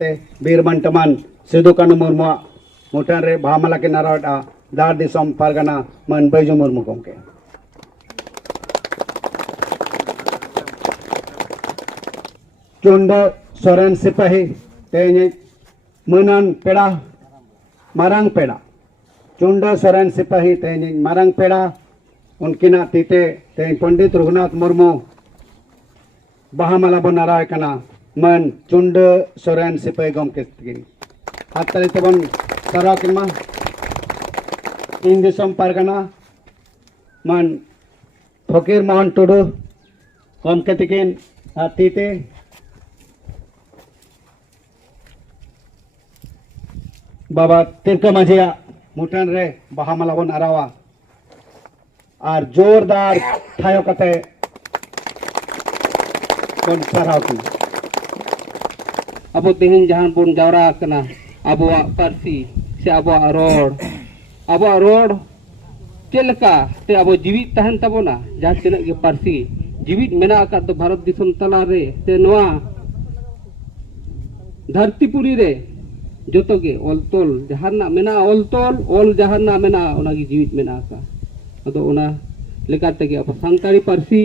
बीर बंटमान सिदु कानू मुर्मू मुठान रे भामाला के नारावटा दार दिसम पारगाना मन बैजू मुर्मू गमके चुंड सोरेन सिपाही तेने मनन पेड़ा मारंग पेड़ा चुंड सोरेन सिपाही तेने मारंग पेड़ा उनकिना तीते तेन पंडित रघुनाथ मुर्मू बाहामाला बनाराय कना मन चुंड सोरेन सिपाही गमके हाथ तले तबन सारा किमा इन दिसम पारगाना मन फकीर मोहन टुडू गमके तिकिन तीते बाबा तिरका माझिया मुठान रे बाहामाला बन आरावा और जोरदार थायो कते बन साराव की अब तेहन जहां बन जावरा कना अब पार्सी से अब रोड चलका ते अब जीवित तहन तबोना जहां तिना के पार्सी जीवित मेना का तो भारत दिसम तला रे ते नवा धरतीपुरी रे जोतो के ओलतोल जहाना मेना ओलतोल ओल जहाना मेना ओना की जीवित मेना का अदो ओना लेकाते के अब सांतारी पार्सी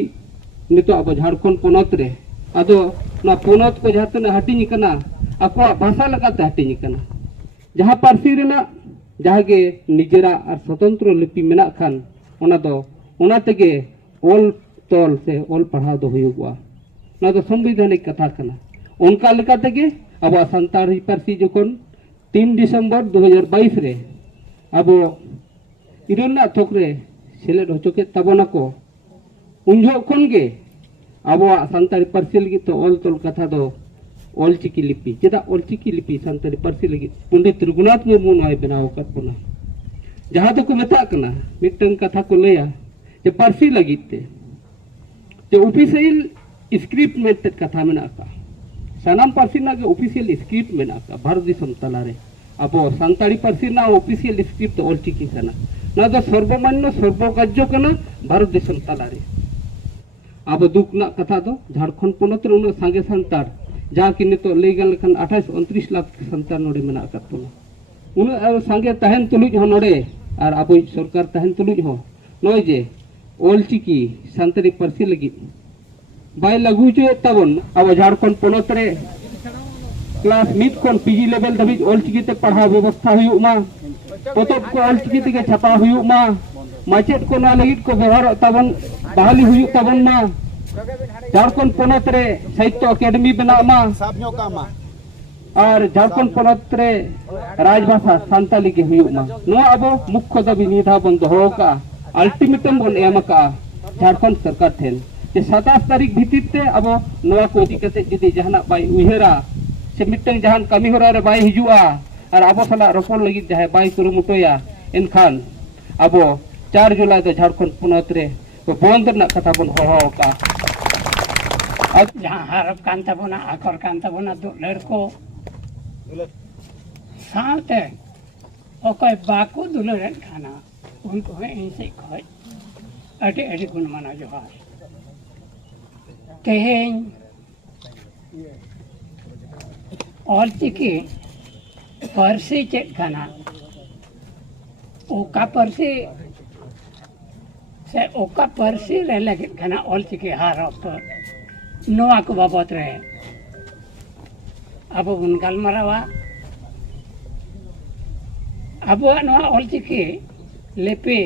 नितो अब झारखंड पोनत रे अदो ना पोनत को जहातने हटिनी कना अको भाषा लगाते हटिनी कना जहां पार्सी रेना जहां के निजेरा और स्वतंत्र लिपि मेना खान ओना दो ओना तेगे ओल तोल से ओल पढ़ाव दो हुयुगवा ना तो संवैधानिक कथा कना उनका लेकाते के अब सांतारी पार्सी जोकन 3 दिसंबर 2022 रे अब इरोना थोकरे सेलेद होचोके तबोना को उनजो खन के अब सांतारी पार्सी लगी तो ओल तोल कथा दो ओलचिकी लिपि चेदा ओलचिकी लिपि सांतारी पार्सी लगी पंडित रघुनाथ मुर्मू नय बनाव कत बना जहां तो को मेता कना मिटन कथा को लेया जे पार्सी लगी ते जे ऑफिशियल स्क्रिप्ट में ते कथा मेना का सानाम पार्सी ना के ऑफिशियल स्क्रिप्ट मेना का भारत दिसम तलारे अब सांतारी पार्सी ना ऑफिशियल स्क्रिप्ट ओलचिकी कना ना तो सर्वमान्य सर्वकार्य कना भारत दिसम तलारे अब दुख ना कथा दो झारखंड पोनत रे उन सांगे संतार जहां कि नितो लेगल लखन 28-29 लाख संतान नोडे मेना कतोना उन सांगे तहन तुलुज हो नोडे और अब सरकार तहन तुलुज हो नय जे ओलचिकी सांतारी पार्सी लगी बाय लागू जो तबन अब झारखंड पोनत रे क्लास मिड कोन पीजी लेवल दबी ओलचिकी ते पढ़ाव व्यवस्था हुयु मा पोतब को ओलचिकी ते छपा हुयु मा माचेट को ना लगित को व्यवहार तबन बहाली हुयु तबन मा झारखंड पोनत रे साहित्य अकादमी बना मा और झारखंड पोनत रे राजभाषा सांताली के हुयु मा नो अब मुख्य दबी निधा बन दोहो का अल्टीमेटम बन एम का झारखंड सरकार ठेन 27 तारीख भीतर ते अब नवा को इदी कते जदी जहाना बाय उहेरा से मिटन जहान कमी होरा रे बाय हिजुआ और अब सला रोपण लगी जहां बाय कुरुमुटोया इनखान अब 4 जुलाई तो झारखंड पोनत रे बंद ना कथा बन हो का अब जहां हरफ कांता बना आकर कांता बना दो लड़को साथे ओकय बाकू दुलरन खाना उनको ऐसे खय अटे अटे गुण माना जोहार तेहें ओलचिकी पार्सी चेक खाना ओका पार्सी से ओका पार्सी रे लगे खाना ओलचिकी हारप नोआ को बाबत रहे अब उन गलमरावा अब नोआ ओलचिकी लिपि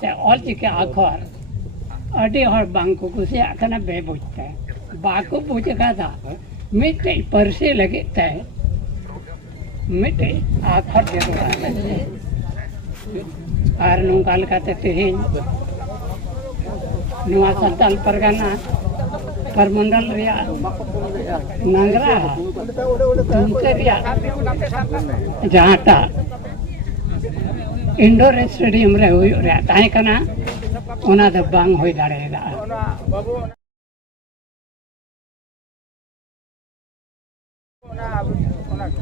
से ओलचिकी आखर अडी हर बांको कुसे आखना बे बुझता है बाको बुझे का था मिटे परसे लगे तय मिटे आखर दे दो आर नुकाल का तेहिन नुआ संताल परगना परमंडल रिया नांगरा तुमके रिया जहाटा इंडोर स्टेडियम रे हुई रे ताई कना ओना द बांग होई दाड़ेगा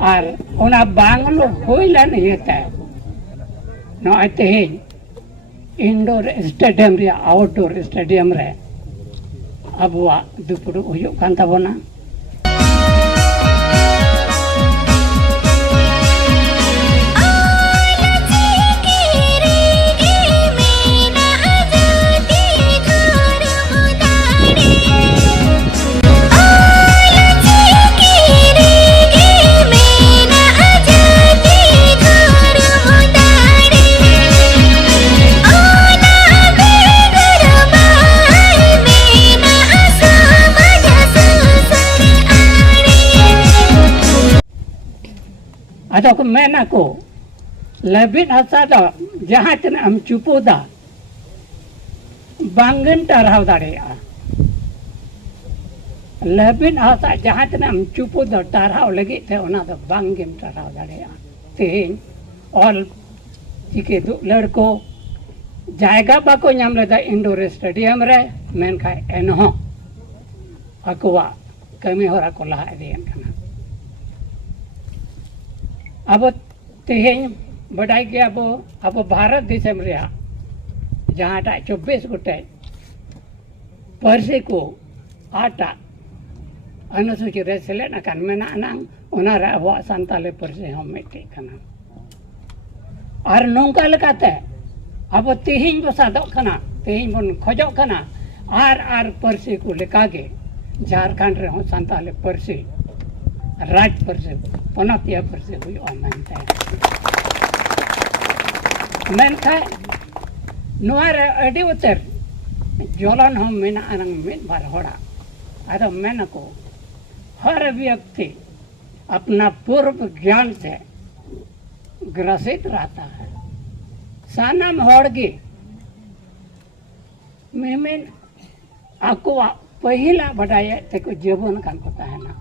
और ओना बांग लो होइला नहीं होता नो आते ही इंडोर स्टेडियम रे आउटडोर स्टेडियम रे अब दुपुर हुयुग कान ताबोना अदो को मेना को लबिन हसा दो जहां तन हम चुपुदा बांगन टरहाव दाड़ेया लबिन हसा जहां तन हम चुपुदा टरहाव लगी थे ओना दो बांगेम टरहाव दाड़ेया तेन ऑल चिके दु लड़को जायगा बाको नाम लेदा इंडोर स्टेडियम रे मेन खाय एनहो अकुआ कमी होरा को लहा इदियन कना अब तेहें बड़ाई के अब भारत दिसम रे जहाँ 24 गोटे परसी को 8 अनुसूची रे सेलेद अकान मेना नांग ओना रे अब संताले परसी हम मिटे कना और नोंका लेकाते अब तेहें बो सादोक कना तेहें बन खोजोक कना आर परसी को लेकागे झारखंड रे संताले परसी राज परसी पनतिया परसी हुई मानते मेनखा नुआरे अड़ी उतर जलन हम मेना अनंग मिट बार होड़ा अदो मेना को हर व्यक्ति अपना पूर्व ज्ञान से ग्रसित रहता है सानम होड़गी मेमेन आपको पहिला बढ़ाए तेको जीवन कान को ताहना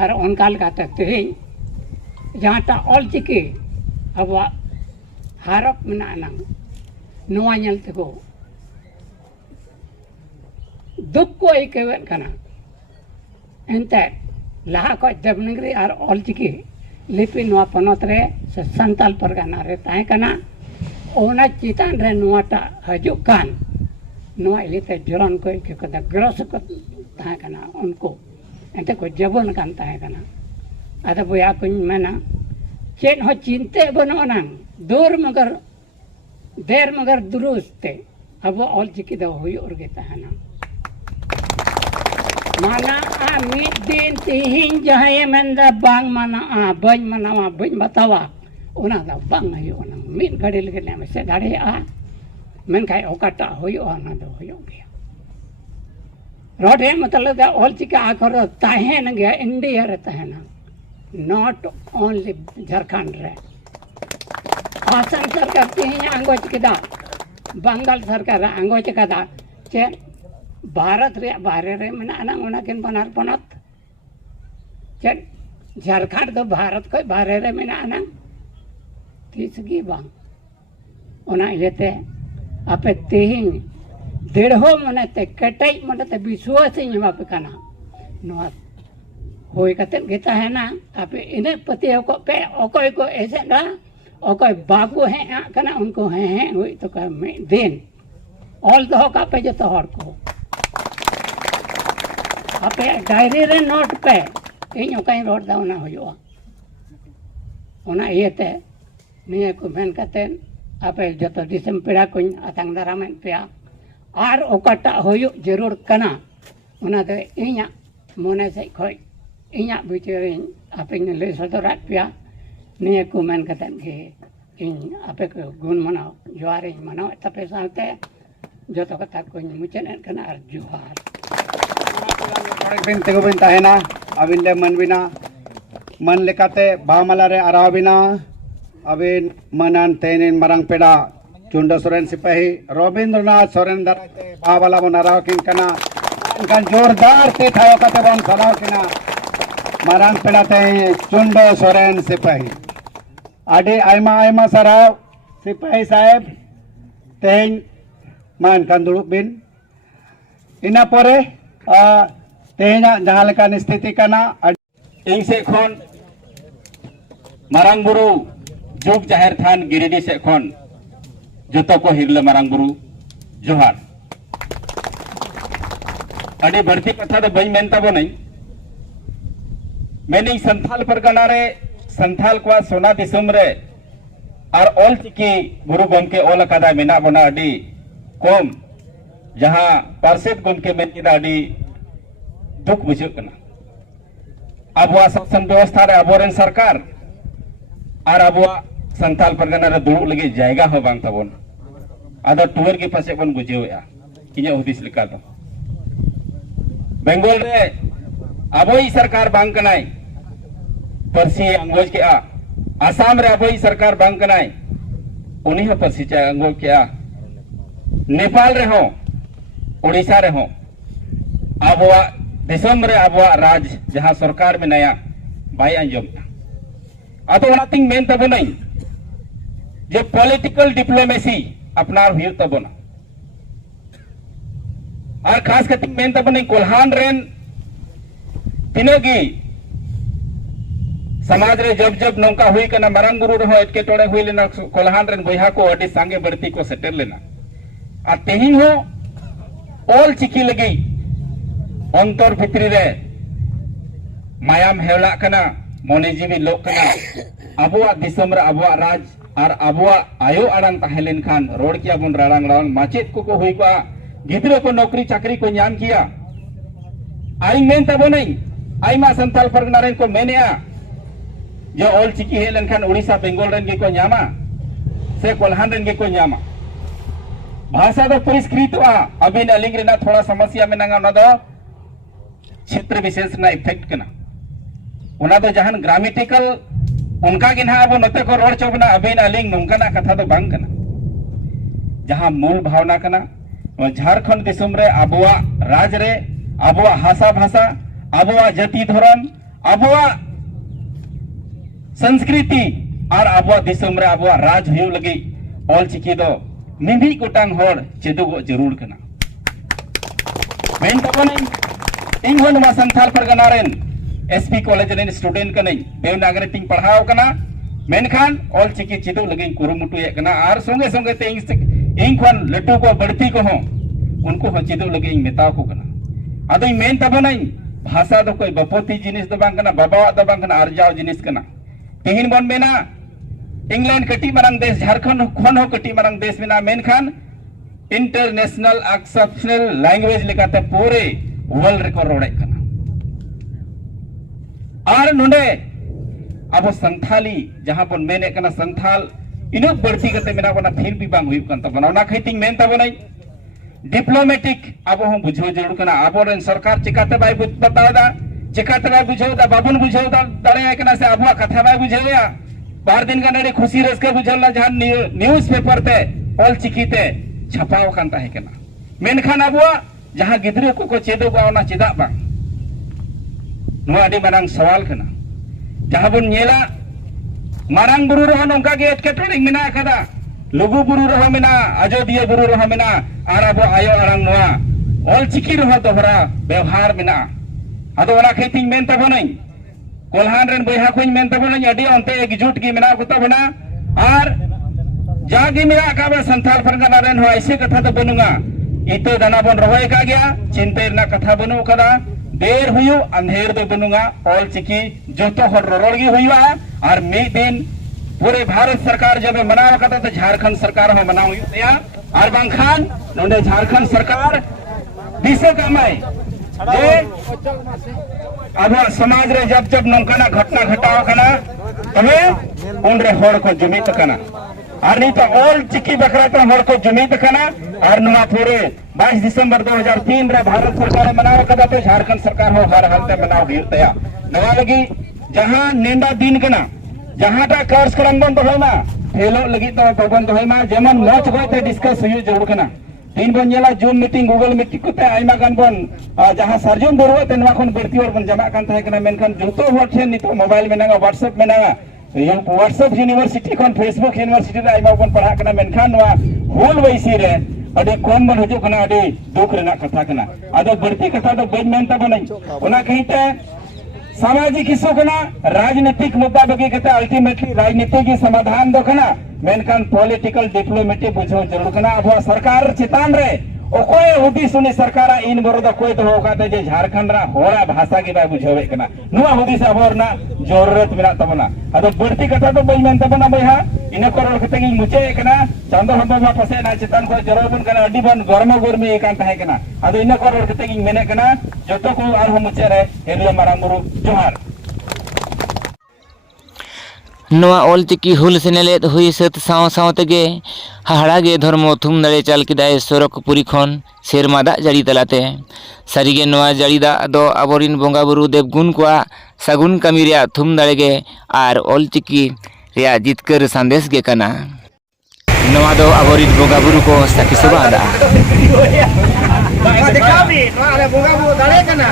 और उनका लगाते तेही जहाँ ता ऑल चिकी अब हारप में नांग नुआ ñel तेको दुख को एक कना एंते लहा को देवनागरी और ऑल चिकी लिपि नुआ पनोत रे से संताल परगना रे ताहे कना ओना चितान रे नुआटा हजु कान नुआ इलिते जलन को के कदा ग्रस को ताहे कना उनको एंते को जबन कान ताहे कना अदा बोया कुन मेना चेन हो चिंते बनो नांग दूर मगर देर मगर दुरुस्ते अब ऑल चिकी दो हुई और गेता है ना माना आ मिट दिन तिहिं जहां ये मेंदा बांग माना आ बज मनावा बज बतावा ओना दा बांग हयो ना मिट घड़ी लगे ने से दाड़े आ मेन खाय ओकाटा हयो ना दो हयो गया रोडे मतलब दा ऑल चिकी आ करो ताहे न गया इंडिया रे ताहे ना नॉट ओनली झारखंड रे आसाम सरकार तिहिं आंगोच केदा बंगाल सरकार आंगोच केदा चे भारत रे बाहरे रे मना ना ओना किन बनार पनत चे झारखंड तो भारत को बाहरे रे मना ना तीसगी बांग ओना येते आपे तिहिं देढ़ो मने ते कटाई मने ते विश्वास ᱧᱟᱢᱟ पे kana नोआ होय कते गेता है ना आपे इने पति को पे ओकोय को ऐसे ना ओकोय बागो है कना उनको है हुई तो का में दिन ऑल दो का पे जतो हर को आपे डायरी रे नोट पे इन ओकाय रोड दा ना होयो ओना येते निये को मेन कते आपे जतो दिसम पेड़ा को अतंग दारामेन पे आर ओकाटा होयो जरूर कना ओना दे इया मोने से खोय इया बिचेरिन आपे ने ले सदरात पिया निये को मेन कते के इन आपे को गुण मनाओ जोहारे मनाओ तपे साथे जतो कथा को मुचेन कना आर जोहार बिन तेगो बिन ताहेना अबिन ले मन बिना मन लेकाते बामला रे आराव बिना अबिन मनन तेनिन मरंग पेड़ा चुंडो सोरेन सिपाही रविंद्रनाथ सोरेन दराते बावला बन आराव किन कना इनकान जोरदार ते थायो कते बन सलाव किना मरंग पेड़ा ते चुंडो सोरेन सिपाही आडे आयमा आयमा सराव सिपाही साहेब तेन मान कान दुड़ुब बिन इना परे तेहना जहाँ लेकान स्थिति कना ᱤᱧ ᱥᱮᱫ ᱠᱷᱚᱱ ᱢᱟᱨᱟᱝ ᱵᱩᱨᱩ ᱡᱩᱜᱽ ᱡᱟᱦᱮᱨ ᱛᱷᱟᱱ ᱜᱤᱨᱤᱰᱤ ᱥᱮᱫ ᱠᱷᱚᱱ ᱡᱚᱛᱚ ᱠᱚ ᱦᱤᱨᱞᱟᱹ ᱢᱟᱨᱟᱝ ᱵᱩᱨᱩ ᱡᱚᱦᱟᱨ ᱟᱹᱰᱤ ᱵᱟᱹᱲᱛᱤ ᱠᱟᱛᱷᱟ ᱫᱚ ᱵᱟᱹᱧ ᱢᱮᱱ ᱛᱟᱵᱚᱱᱟᱹᱧ ᱢᱮᱱᱤᱧ ᱥᱟᱱᱛᱟᱞ ᱯᱟᱨᱜᱟᱱᱟ ᱨᱮ ᱥᱟᱱᱛᱟᱞ ᱠᱚᱣᱟᱜ ᱥᱚᱱᱟ ᱫᱤᱥᱚᱢ ᱨᱮ ᱟᱨ ᱚᱞ ᱪᱤᱠᱤ ᱜᱩᱨᱩ ᱜᱚᱢᱠᱮ ᱚᱞ ᱟᱠᱟᱫᱟ ᱢᱮᱱᱟᱜ ᱵᱚᱱᱟ ᱟᱹᱰᱤ ᱠᱚᱢ ᱡᱟᱦᱟᱸ ᱯᱟᱨᱥᱮᱫ ᱜᱚᱢᱠᱮ ᱢᱮᱱ ᱠᱮᱫᱟ ᱟᱹᱰᱤ दुख बुझाग कना आबुआ शासन व्यवस्था रे आबोरेन सरकार और आबुआ संताल परगना रे दुड़ुब लगे जायगा हो बांग ताबोन आदो टुवर के पासे बन बुझेया इnya हुदिस लेका दो बेंगल रे आबोई सरकार बांग कनाय परसी अंगोज के आ आसाम रे अबई सरकार बांग कनाय उनी हो पार्सी चा अंगो क्या नेपाल रे हो ओडिशा रे हो आबोआ दिसम रे आबोआ राज जहां सरकार में नया बाय अंजम अतो ओनातिंग मेन तबनई जे पॉलिटिकल डिप्लोमेसी अपनार हुई तबना और खास करके मेन तबनई कोल्हान रेन तिनगी समाज रे जब जब नौका हुई कना मरंग गुरु रहो एटके टोड़े हुई लेना कोल्हान रेन बहिहा को अडी सांगे बढ़ती को सेटेल लेना आ तेहिं हो ऑल चिकी लगी अंतर भित्री रे मायाम हेवला कना मोने जीवी लोक कना अबुआ दिसम रे अबुआ राज और अबुआ आयो आड़ांग ताहेलेन खान रोड किया बुन राड़ांग राड़ांग माचेत को हुई को गिद्रे को नौकरी चाकरी को न्याम किया आई मेन तब नहीं आई मा संताल परगना रेन को मेनेया जो ऑल चिकी हेलेन खान उड़ीसा बेंगल रेन के को न्यामा से कोल्हान रेन के को न्यामा भाषा तो परिष्कृत अभी अलिंग रेना थोड़ा समस्या में ना दो क्षेत्र विशेष ना इफेक्ट करना उना तो जहान ग्रामेटिकल उनका गिना अब नते को रोड चौबना अभी अलिंग नौकाना कथा तो बांग करना जहां मूल भावना करना झारखंड दिसम रे अबुआ राज रे अबुआ हासा भाषा अबुआ जाति धर्म अबुआ संस्कृति और अबुआ दिसम रे अबुआ राज हुई लगी ऑल चिकी दो मिमी गोटांग होड़ चेदुगो जरूर करना मेन तबन इन हो नुमा संथाल परगना रेन एसपी कॉलेज रेन स्टूडेंट कनई देवनागरी टिंग पढ़ाव कना मेनखान ऑल चिकी चेदु लगी कुरुमुटु ये कना आर संगे संगे ते इन खन लट्टू को बढ़ती को हो उनको हो चेदु लगी मेताव को कना अदो मेन तबन भाषा दो कोई बपोती जिनिस दो बांग कना बाबा दो बांग कना अर्जाव जिनिस कना तेहिन बन मेना इंग्लैंड कटी मरंग देश झारखंड खन हो कटी मरंग देश में मेनखान इंटरनेशनल एक्सेप्शनल लैंग्वेज लेकाते पूरे वर्ल्ड रे को रोड़े कना और नुंडे अब संथाली जहां पर मेने कना संथाल इनो बढ़ती करते मेना बना फिर भी बांग हुई कन तबना ना खैतिंग मेन तबनई डिप्लोमेटिक अब हम बुझो जरूर कना अब सरकार चिकाते बाय बतादा चिकाते बाय बुझौदा बाबुन बुझौदा दड़े कना से अबुआ कथा बाय बुझेया बार दिन का नड़ी खुशी रस्के बुझल जहां न्यूज पेपर ते ऑल चिकीते छपाव कान ताहे कना मेनखान अबुआ जहां गिद्रे को चेदो गावना चेदा बा नुआ अडी मारंग सवाल कना जहां बुन नेला मारंग बुरु रहो नोंका गे एटकेटोड़े मेना कदा लुगु बुरु रहो मेना अजोदिया बुरु रहो मेना आर अबो आयो आरंग नुआ ऑल चिकी रहो दोहरा व्यवहार मेना अदो ओना खैतिंग मेन तबनई कोल्हान रेन बहिहा को मेन तबनई अडी अंते एकजुट की मेना को तबना और जागी मेरा काबे संथाल परगना रेन हो ऐसे कथा तो बनुगा इतो दाना बन रहोय का गया चिंते ना कथा बनु कदा देर हुयु अंधेर दो बनुगा ऑल चिकी जोतो हर रोड़गी हुआ और मे दिन पूरे भारत सरकार जब मनाव कदा तो झारखंड सरकार हो मनाव हुआ और बांखान नोंडे झारखंड सरकार दिसे कमाए जे अब समाज रे जब जब नौकाना घटना घटाव कना तबे उनरे होड़ को जुमित कना और नहीं तो ऑल चिकी बकरा तो होड़ को जुमित कना और नुआ पूरे 22 दिसंबर 2003 रे भारत सरकार मनाव कदा तो झारखंड सरकार हो हर हालते मनाव हुआ नवा लगी जहां नेंडा दिन कना जहां टा कोर्स करंगन तो होइमा फेलो लगी तो बबन तो होइमा जेमन मच गोते डिस्कस हुई जरूर कना तीन बन जेला जूम मीटिंग गूगल मीटिंग कोते आइमा गान बन जहां सरजन बरुवा ते नवा खन बढ़ती और बन जमा कान थाय कना मेनखान जोतो होट छे नितो मोबाइल में नागा व्हाट्सएप में नागा व्हाट्सएप यूनिवर्सिटी खन फेसबुक यूनिवर्सिटी रे आइमा बन पढ़ा कना मेनखान नवा होल वैसी रे अडे कम बन हजो कना अडे दुख रेना कथा कना आदो बढ़ती कथा तो बज मेनता बनई ओना कहिते सामाजिक हिस्सों कना राजनीतिक मुद्दा बगे कते अल्टीमेटली राजनीति की समाधान दो कना मेनखान पॉलिटिकल डिप्लोमेटिक बुझो जरूर कना अब सरकार चितान रे ओकोय हुदी सुनी सरकार इन बरोदा कोई तो होगा जे झारखंड रा होड़ा भाषा की बाय बुझावे कना नुआ हुदी से अबरना जरूरत मेना तबना अदो बढ़ती कथा तो बई मेन तबना बयहा इने को रोड कते गी मुचे कना चांदो हम बा पसे ना चितान को जरूरबन कना अडी बन गरम गरमी कान ताहे कना अदो इने को रोड कते गी मेने कना जतो को आर हम मुचे रे हेलियो मारांगुरु जोहार नवा ऑल चिकी हुल सेनेलेद हुई सत साव साव तेगे हाहाड़ागे धर्म थुम दाड़े चाल किदाय सरकपुरी खन सेरमा दाग जाड़ी तलाते सारिगे नवा जाड़ी दाग दो आबोरिन बोंगा बुरु देवगुन को सागुन कामी रे थुम दाड़ेगे आर ऑल चिकी ᱨᱮᱭᱟᱜ ᱡᱤᱛᱠᱟᱹᱨ ᱥᱟᱸᱫᱮᱥ ᱜᱮ ᱠᱟᱱᱟ। ᱱᱚᱣᱟ ᱫᱚ ᱟᱵᱚᱨᱤᱱ ᱵᱚᱸᱜᱟ ᱵᱩᱨᱩ ᱠᱚ ᱥᱟᱹᱠᱷᱤ ᱥᱚᱵᱷᱟᱫᱟ। ᱵᱚᱸᱜᱟ ᱵᱩᱨᱩ ᱫᱟᱲᱮ ᱠᱟᱱᱟ।